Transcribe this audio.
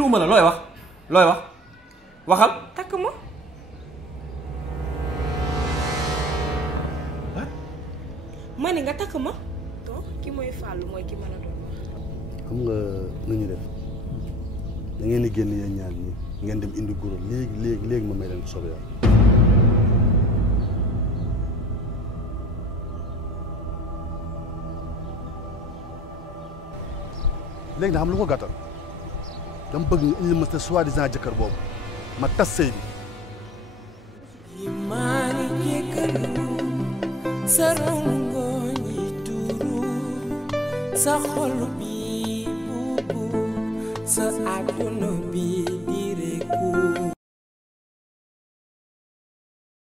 dégluwuma la looy wax waxal. takk ma. ma ne nga takk ma. donc ki mooy Fallou mooy ki ma la doon wax. xam nga nu ñu def da ngeen di génn yéen ñaar ñi ngeen dem indi guro léegi ma may leen ko soobee yàlla. léegi nag xam lu ko gàttal dama bëgg nga indi ma sa soi-disant jëkkër boobu ma tas sëy bi. Imani jekalu sarongo ñi turu sa xol bi bubu sa àdduna